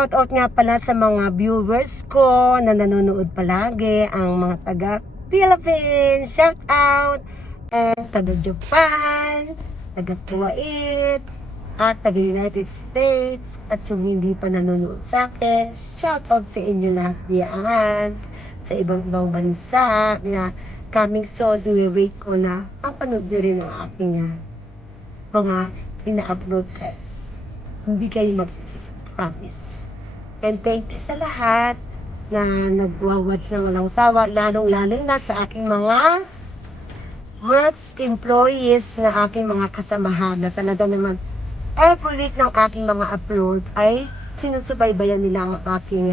shoutout nga pala sa mga viewers ko na nanonood palagi, ang mga taga Philippines, shoutout, at taga Japan, taga Kuwait, at taga United States, at yung hindi pa nanonood sa akin, shoutout sa inyo lahat diyan, sa ibang bansa na coming soon, wait ko na mapanood nyo rin ang aking mga ina-upload guys. Hindi kayo magsisisi, promise. And thank you sa lahat na nagwawatch ng walang sawa, lalong-lalo na sa aking mga works employees na aking mga kasamahan na talaga naman every week ng aking mga upload ay sinusubaybayan nila ang aking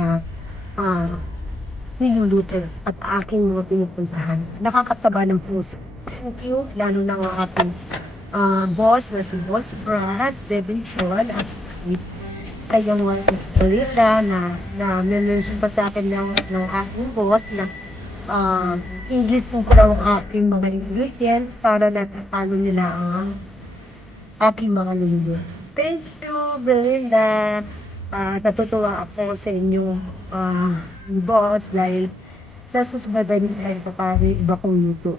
niluluto at aking mga pinupuntahan. Nakakataba ng puso. Thank you, lalo na ang aking boss na si Boss Brad, Robinson, at si kayong mga Estelita na mention pa sa akin ng aking boss na English ko daw ang aking mga ingredients para natapalo nila ang aking mga luluto. Thank you, Belinda. Natutuwa ako sa inyong boss dahil nasusubaybay din tayo paano iba kong luto.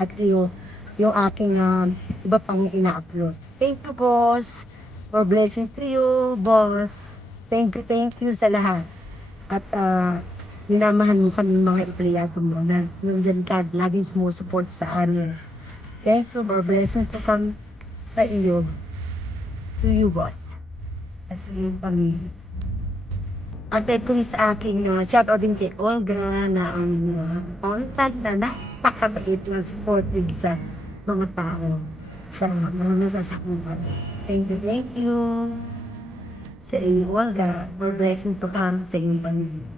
At yung aking iba pang ina-upload. Thank you, boss. For blessing to you, boss. Thank you sa lahat. At minamahal mo kami mga empleyado mo na nandiyan ka, laging sumusupport sa amin. Thank you for blessing to come sa iyo. To you, boss. At sa iyong pamilya. At ito sa aking shoutout din kay Olga na ang contact na napakabait na supportive sa mga tao sa mga nasasakupan. Thank you sa iyo, Olga, for blessing to come sa iyong pamilya.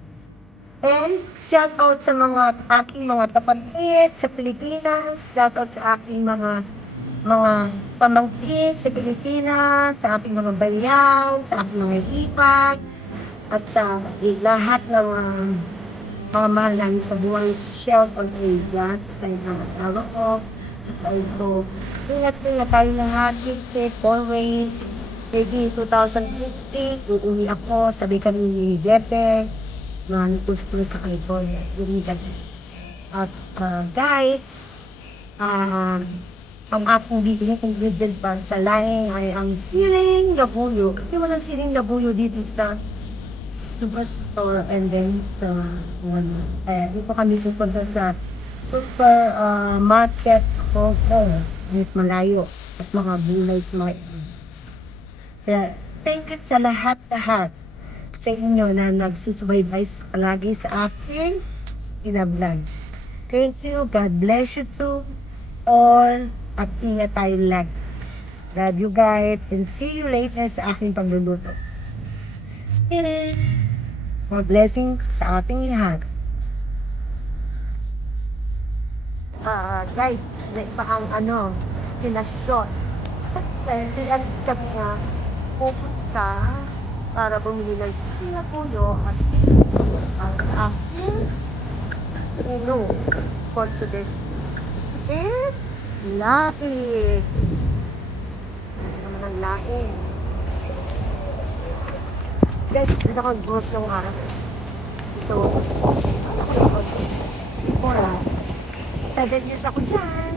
And shoutout sa mga aking mga kapatid sa Pilipinas, shoutout sa aking mga pamangkin sa Pilipinas, sa aking mga bayaw, sa aking mga ipat, at sa lahat ng mga mahal namin kabuhay, shoutout kayo dyan sa inyong asawa ko, sa side ko. Ingat tayo lahat, keep safe always. Maybe 2050, uuwi ako, sabi kami ni Dete, na nagpuspuro sa California. At guys, ang aking bibili ingredients para sa laing ay ang siling labuyo. Kasi walang siling labuyo dito sa superstore and then sa dito kami pupunta sa super market hotel at malayo at mga gulay sa mga kaya thank you sa lahat sa inyo na nagsusubaybay palagi sa aking ina-vlog. Thank you, God bless you too all, at ingat tayo lahat. Love you guys and see you later sa aking pagluluto. More blessing sa ating lahat. Guys, may iba ang destinasyon. Kaya kami nga pupunta para bumili ng sinapulo at sinapulo ang aking ulo for today. And laing. Ang laing. Guys, dito ako group ng araw. So, wala. 7 years ako dyan.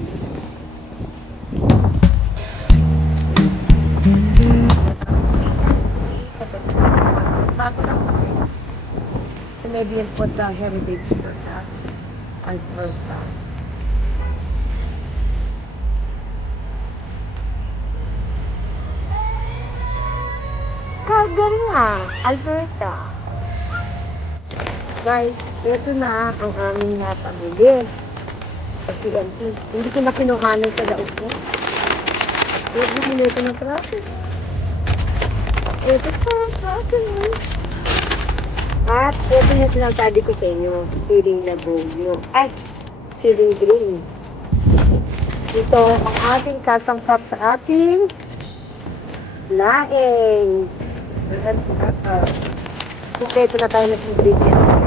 Bago lang guys. So, maybe yung punta heritage ko sa Alberta. Calgary nga, Alberta. Guys, ito na ang aming napamili. Hindi ko na kinuhanan sa daog ko. Ito na traffic. Ito pa, traffic. At ito yung sinasabi ko sa inyo, siling labuyo. Ay, siling green. Ito ang ating sasangkap sa ating laing. Ito na tayo ng ingredients.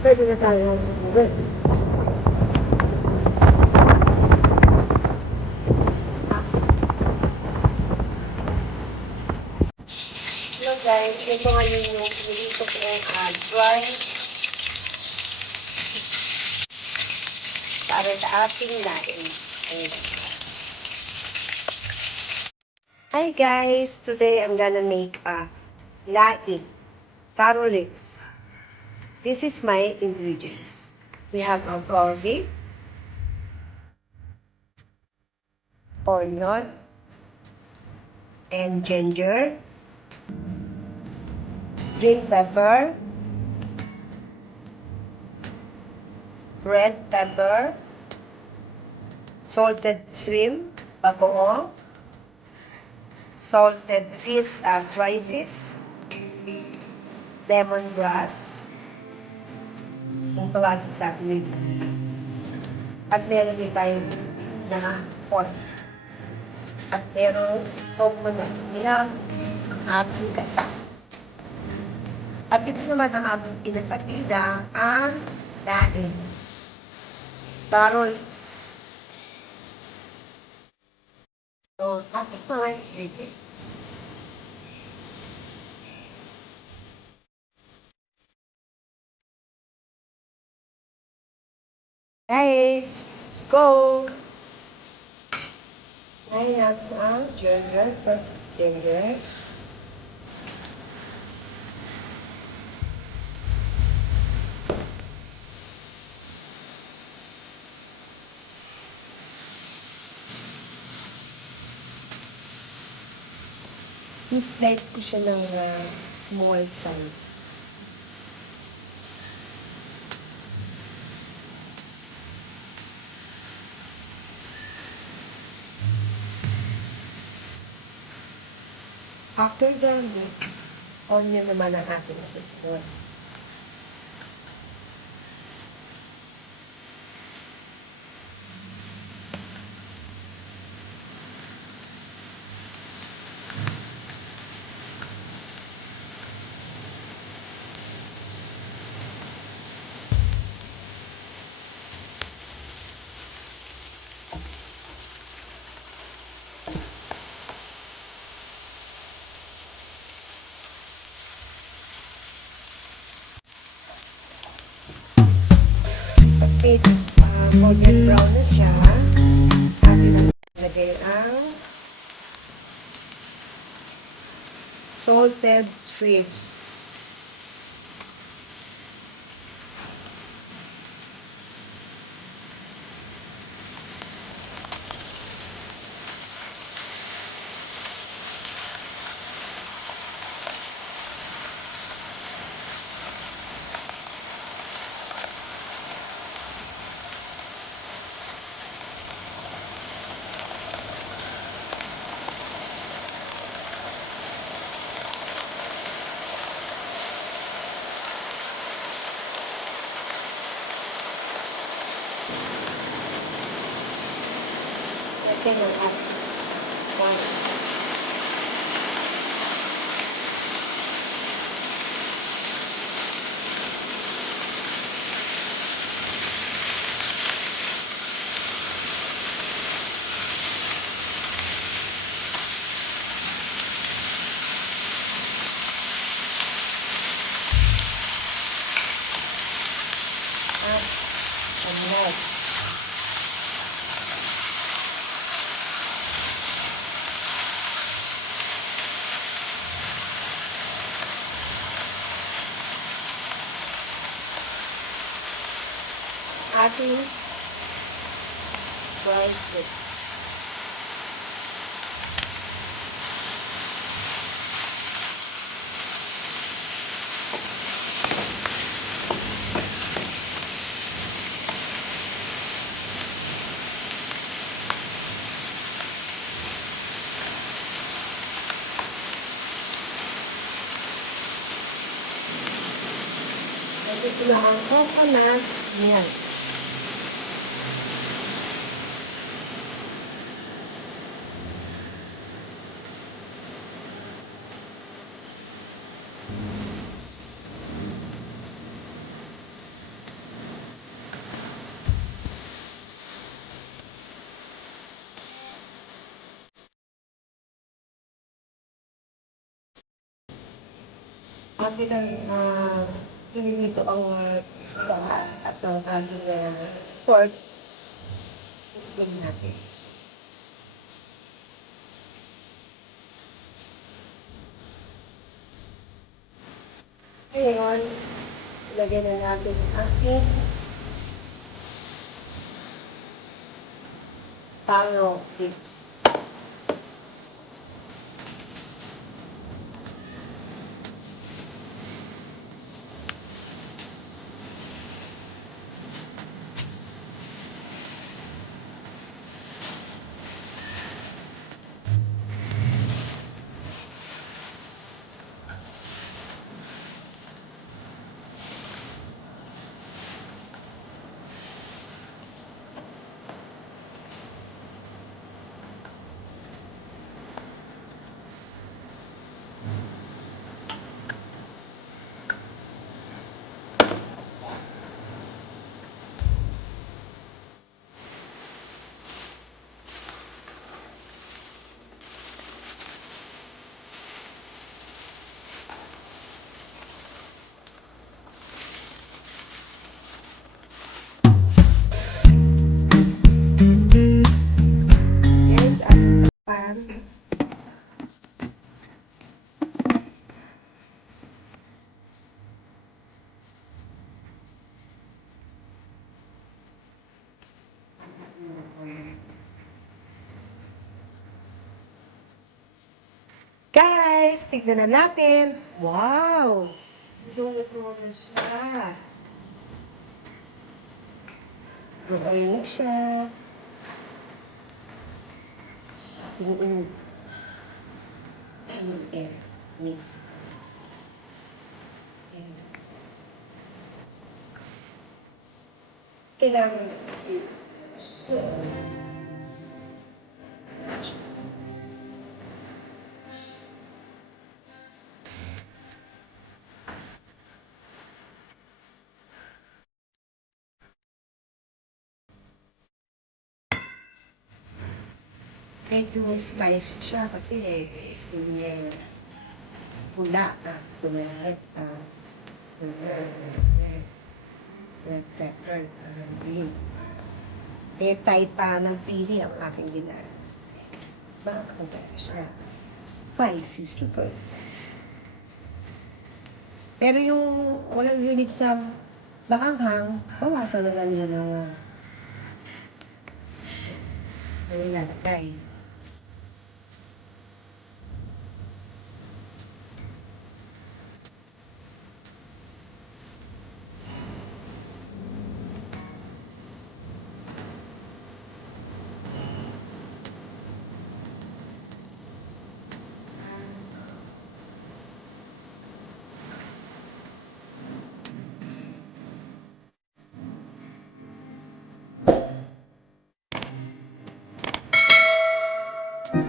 Pwede na tayo. guys, ito ngayon yung nilito kong dry para sa ating laing. Hi guys, today I'm gonna make a laing taro leaves. This is my ingredients. We have a garlic, onion, and ginger, green pepper, red pepper, salted shrimp, bagoong, salted fish, dry fish, lemongrass, kung tawagin sa atin. At meron din tayong na pork. At meron itong mga nilang ating gata. At ito naman ang ating pinapatida, ang laing. Tarols. So, ating mga ingredients. Guys, let's go! Ngayon natin ang ginger versus ginger. I-slice ko siya ng small size. After the onion naman ang ating sipon. Okay, golden brown na siya. Atin na lagay ang salted shrimp. Lagay ng ating garlic. At paglag. Ating fried fish. Lagay ko na ang coconut milk. Atin ang pinilito ang stock at ang ating pork. Isipin natin. Ngayon, lagyan na natin ang ating taro chips. Yes, at pan. Guys, tignan na natin. Wow! Luto na siya. Luto na siya. Mix. Kailangan medyo spicy siya kasi skin niya pula red pepper, green. Tight pa ng pili ang aking ginagawa. Bakit siya? Spicy super. Pero yung walang unit sa bakanghang, bawasan na lang nila ng nilalagay.